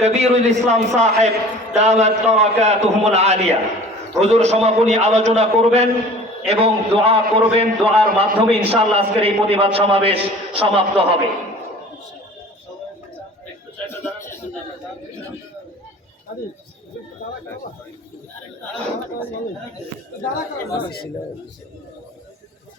কবিরুল ইসলাম সাহেব দামাত বারাকাতুহুমুল আলিয়া হুজুর সমাপনী আলোচনা করবেন এবং দোয়া করবেন দোয়ার মাধ্যমে ইনশাআল্লাহ আজকের এই প্রতিবাদ সমাবেশ সমাপ্ত হবে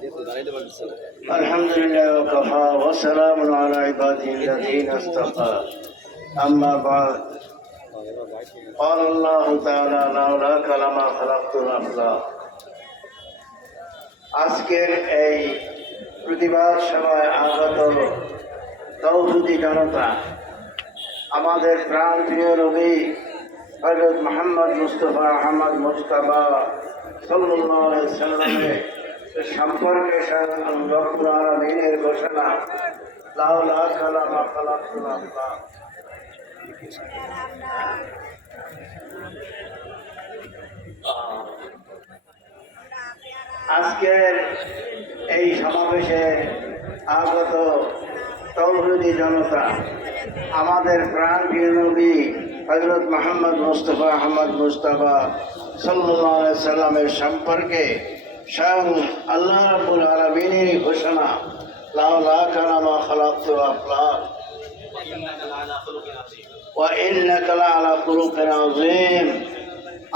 যেহেতু দাঁড়াইতে পারতেছে না الحمد لله وكفى وسلام على عباده الذين اصطفى أما بعد قال الله تعالى لولاك لما خلقت الأفلاك আজকের এই প্রতিবাদ সভায় আগত তৌহুদি জনতা আমাদের প্রাণ প্রিয় নবী হজরত মোহাম্মদ মুস্তফা আহমদ মুস্তফা সাল্লাল্লাহু আলাইহি সাল্লামের সম্পর্কে আলামিনের ঘোষণা। আফলাক আজকের এই সমাবেশে আগত তৌহদি জনতা, আমাদের প্রাণ নবী হজরত মোহাম্মদ মুস্তফা আহমদ মুস্তফা সাল্লাহ সাল্লামের সম্পর্কে স্বয়ং আল্লাহ রাবুল আলমিনের ঘোষণা লাউলা কালামা খালাক তো আপনার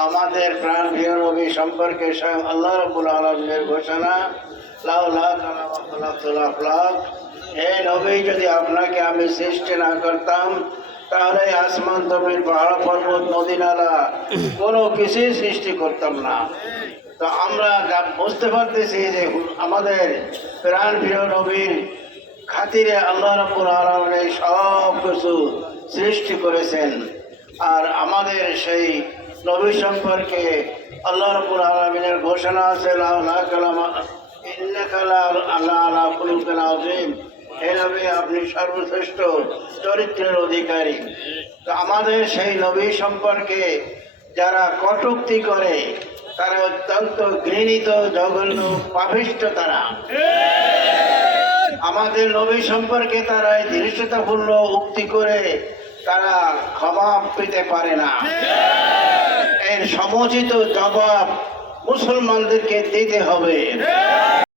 আমাদের প্রাণ নবী সম্পর্কে স্বয়ং আল্লাহ রবুল আলমের ঘোষণা হে নবী, যদি আপনাকে আমি সৃষ্টি না করতাম, তাহলে আসমান তবির পাহাড় পর্বত নদী নালা কোনো কিছুই সৃষ্টি করতাম না। তো আমরা যা বুঝতে পারতেছি যে আমাদের প্রাণ প্রিয় নবীর খাতিরে আল্লাহ রব্বুল আলমের সব কিছু সৃষ্টি করেছেন। আর আমাদের সেই নবী সম্পর্কে আল্লাহ রব্বুল আলমিনের ঘোষণা আছে আপনি সর্বশ্রেষ্ঠ চরিত্রের অধিকারী। তো আমাদের সেই নবী সম্পর্কে যারা কটুক্তি করে তারা অত্যন্ত ঘৃণিত জঘন্য পাপিষ্ট তারা। আমাদের নবী সম্পর্কে তারা এই ধৃষ্টতাপূর্ণ উক্তি করে তারা ক্ষমা পেতে পারে না। এর সমুচিত জবাব মুসলমানদেরকে দিতে হবে।